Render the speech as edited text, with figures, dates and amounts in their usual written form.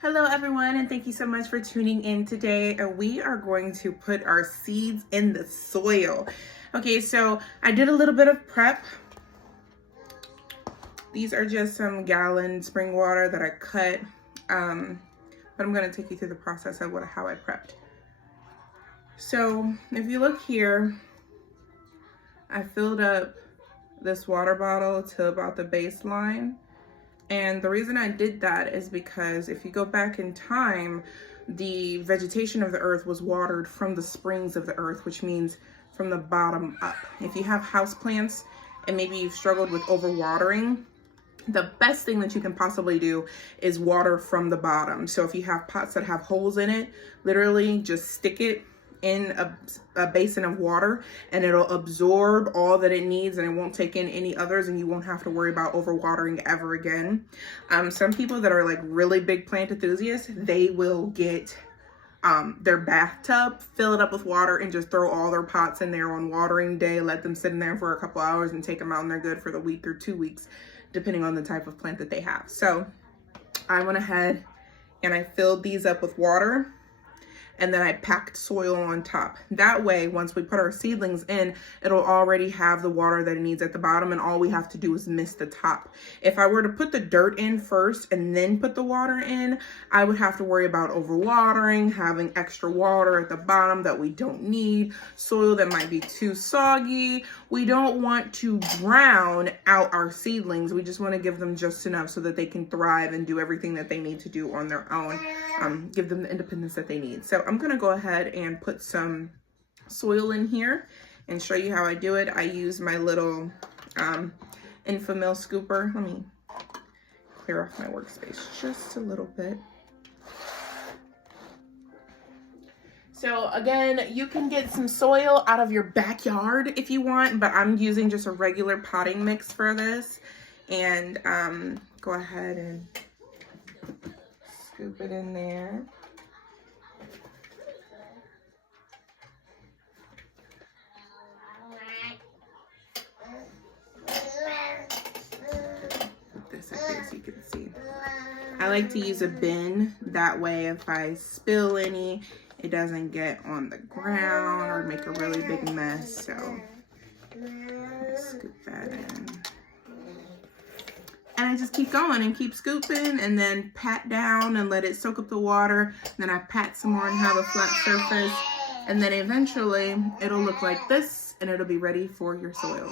Hello everyone, and thank you so much for tuning in today. We are going to put our seeds in the soil. Okay, so I did a little bit of prep. These are just some gallon spring water that I cut, but I'm going to take you through the process of how I prepped. So if you look here, I filled up this water bottle to about the baseline. And the reason I did that is because if you go back in time, the vegetation of the earth was watered from the springs of the earth, which means from the bottom up. If you have houseplants and maybe you've struggled with overwatering, the best thing that you can possibly do is water from the bottom. So if you have pots that have holes in it, literally just stick it in a basin of water and it'll absorb all that it needs and it won't take in any others, and you won't have to worry about overwatering ever again. Some people that are like really big plant enthusiasts, they will get their bathtub, fill it up with water, and just throw all their pots in there on watering day, let them sit in there for a couple hours and take them out, and they're good for the week or 2 weeks, depending on the type of plant that they have. So I went ahead and I filled these up with water, and then I packed soil on top. That way, once we put our seedlings in, it'll already have the water that it needs at the bottom, and all we have to do is mist the top. If I were to put the dirt in first and then put the water in, I would have to worry about overwatering, having extra water at the bottom that we don't need, soil that might be too soggy. We don't want to drown out our seedlings. We just want to give them just enough so that they can thrive and do everything that they need to do on their own. Give them the independence that they need. So I'm going to go ahead and put some soil in here and show you how I do it. I use my little Enfamil scooper. Let me clear off my workspace just a little bit. So again, you can get some soil out of your backyard if you want, but I'm using just a regular potting mix for this. And go ahead and scoop it in there. Put this up here so you can see. I like to use a bin, that way if I spill any, it doesn't get on the ground or make a really big mess. So scoop that in. And I just keep going and keep scooping, and then pat down and let it soak up the water. And then I pat some more and have a flat surface. And then eventually it'll look like this, and it'll be ready for your soil.